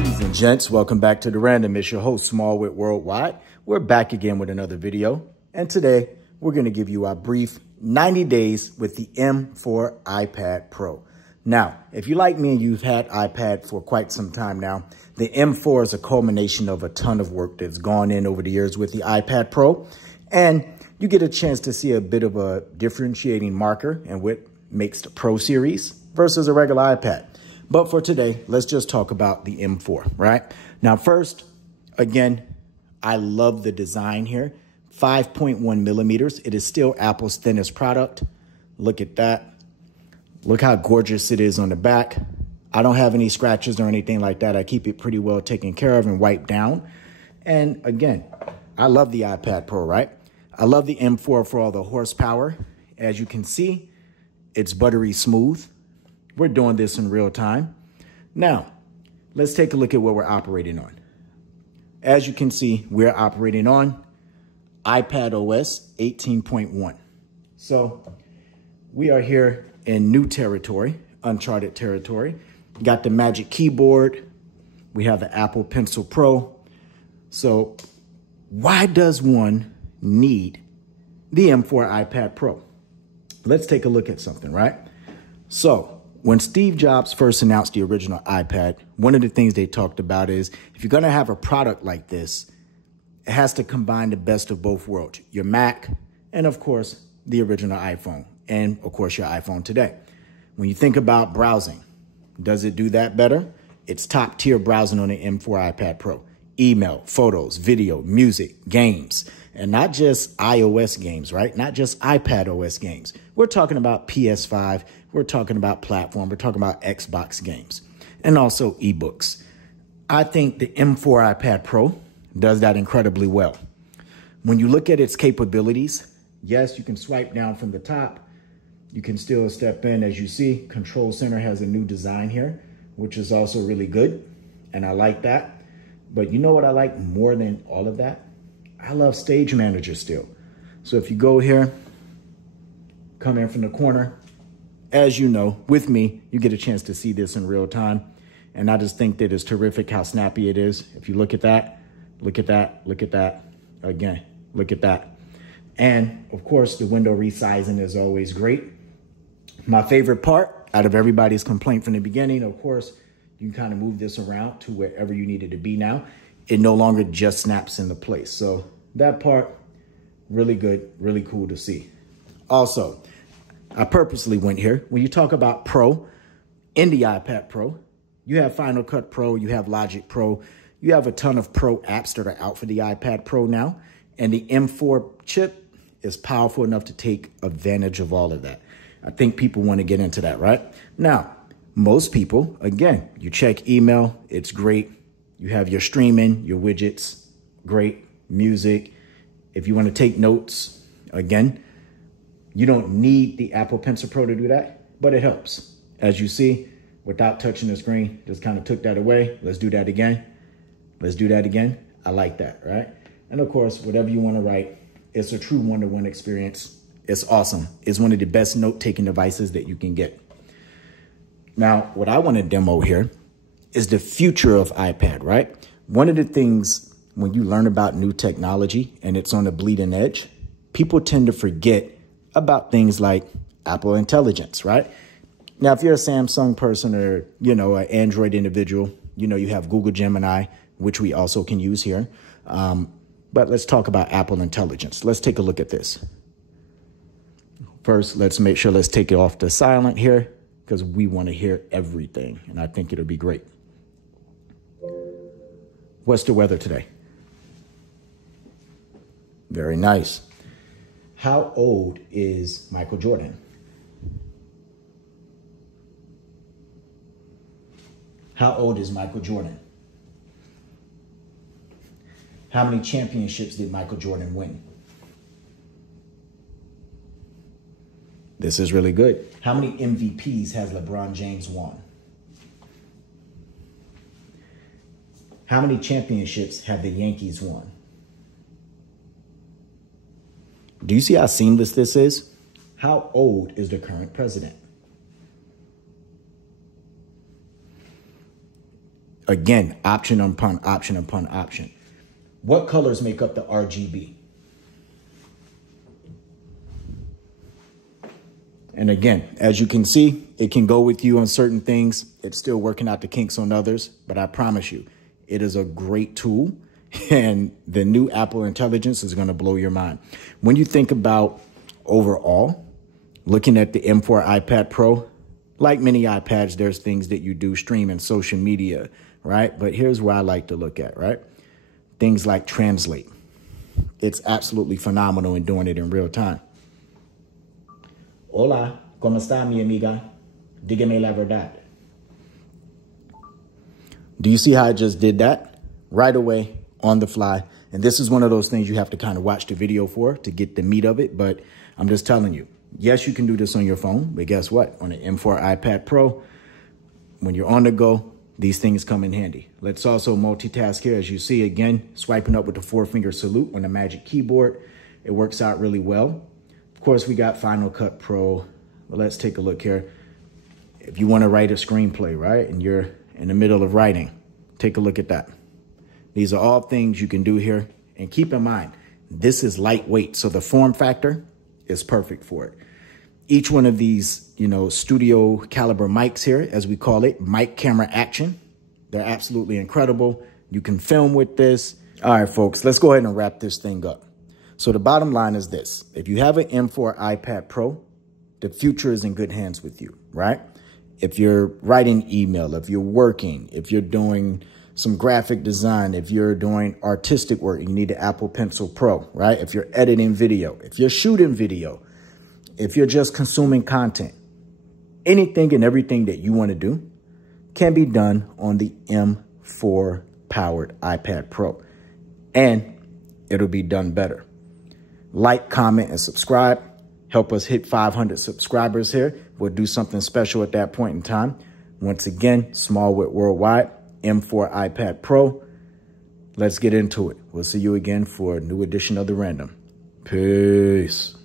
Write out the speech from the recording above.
Ladies and gents, welcome back to The Random. It's your host, SmallwoodWorldWide. We're back again with another video. And today, we're going to give you our brief 90 days with the M4 iPad Pro. Now, if you like me and you've had iPad for quite some time now, the M4 is a culmination of a ton of work that's gone in over the years with the iPad Pro. And you get a chance to see a bit of a differentiating marker and what makes the Pro series versus a regular iPad. But for today, let's just talk about the M4, right? Now, first, again, I love the design here. 5.1 millimeters. It is still Apple's thinnest product. Look at that. Look how gorgeous it is on the back. I don't have any scratches or anything like that. I keep it pretty well taken care of and wiped down. And again, I love the iPad Pro, right? I love the M4 for all the horsepower. As you can see, it's buttery smooth. We're doing this in real time. Now, let's take a look at what we're operating on. As you can see, we're operating on iPad OS 18.1. So we are here in new territory, uncharted territory. Got the Magic Keyboard. We have the Apple Pencil Pro. So why does one need the M4 iPad Pro? Let's take a look at something, right? So when Steve Jobs first announced the original iPad, one of the things they talked about is if you're going to have a product like this, it has to combine the best of both worlds, your Mac and, of course, the original iPhone and, of course, your iPhone today. When you think about browsing, does it do that better? It's top tier browsing on the M4 iPad Pro. Email, photos, video, music, games, and not just iOS games, right? Not just iPad OS games. We're talking about PS5. We're talking about platform. We're talking about Xbox games and also ebooks. I think the M4 iPad Pro does that incredibly well. When you look at its capabilities, yes, you can swipe down from the top. You can still step in. As you see, Control Center has a new design here, which is also really good. And I like that. But you know what I like more than all of that? I love Stage Manager still. So if you go here, come in from the corner, as you know, with me, you get a chance to see this in real time. And I just think that it's terrific how snappy it is. If you look at that, look at that, look at that. Again, look at that. And of course, the window resizing is always great. My favorite part out of everybody's complaint from the beginning, of course, you can kind of move this around to wherever you need it to be now. It no longer just snaps into place. So that part, really good, really cool to see. Also, I purposely went here. When you talk about Pro, in the iPad Pro, you have Final Cut Pro, you have Logic Pro, you have a ton of Pro apps that are out for the iPad Pro now. And the M4 chip is powerful enough to take advantage of all of that. I think people want to get into that, right? Now, most people, again, you check email, it's great. You have your streaming, your widgets, great, music. If you want to take notes, again, you don't need the Apple Pencil Pro to do that, but it helps. As you see, without touching the screen, just kind of took that away. Let's do that again. Let's do that again. I like that, right? And of course, whatever you want to write, it's a true one-to-one experience. It's awesome. It's one of the best note-taking devices that you can get. Now, what I want to demo here is the future of iPad, right? One of the things when you learn about new technology and it's on the bleeding edge, people tend to forget about things like Apple Intelligence, right? Now, if you're a Samsung person or, you know, an Android individual, you know, you have Google Gemini, which we also can use here. But let's talk about Apple Intelligence. Let's take a look at this. First, let's take it off to silent here because we want to hear everything. And I think it'll be great. What's the weather today? Very nice. How old is Michael Jordan? How old is Michael Jordan? How many championships did Michael Jordan win? This is really good. How many MVPs has LeBron James won? How many championships have the Yankees won? Do you see how seamless this is? How old is the current president? Again, option upon option upon option. What colors make up the RGB? And again, as you can see, it can go with you on certain things. It's still working out the kinks on others, but I promise you, it is a great tool, and the new Apple Intelligence is going to blow your mind. When you think about overall, looking at the M4 iPad Pro, like many iPads, there's things that you do stream in social media, right? But here's where I like to look at, right? Things like translate. It's absolutely phenomenal in doing it in real time. Hola, ¿cómo está mi amiga? Dígame la verdad. Do you see how I just did that? Right away, on the fly. And this is one of those things you have to kind of watch the video for to get the meat of it. But I'm just telling you, yes, you can do this on your phone. But guess what? On the M4 iPad Pro, when you're on the go, these things come in handy. Let's also multitask here. As you see, again, swiping up with the 4-finger salute on the Magic Keyboard. It works out really well. Of course, we got Final Cut Pro. But let's take a look here. If you want to write a screenplay, right, and you're in the middle of writing, take a look at that. These are all things you can do here. And keep in mind, this is lightweight, so the form factor is perfect for it. Each one of these, studio caliber mics here, as we call it, mic camera action. They're absolutely incredible. You can film with this. All right, folks, let's go ahead and wrap this thing up. So the bottom line is this. If you have an M4 iPad Pro, the future is in good hands with you, right? If you're writing email, if you're working, if you're doing some graphic design, if you're doing artistic work, you need the Apple Pencil Pro, right? If you're editing video, if you're shooting video, if you're just consuming content, anything and everything that you want to do can be done on the M4 powered iPad Pro, and it'll be done better. Like, comment, and subscribe. Help us hit 500 subscribers here. We'll do something special at that point in time. Once again, Smallwood Worldwide, M4 iPad Pro. Let's get into it. We'll see you again for a new edition of The Random. Peace.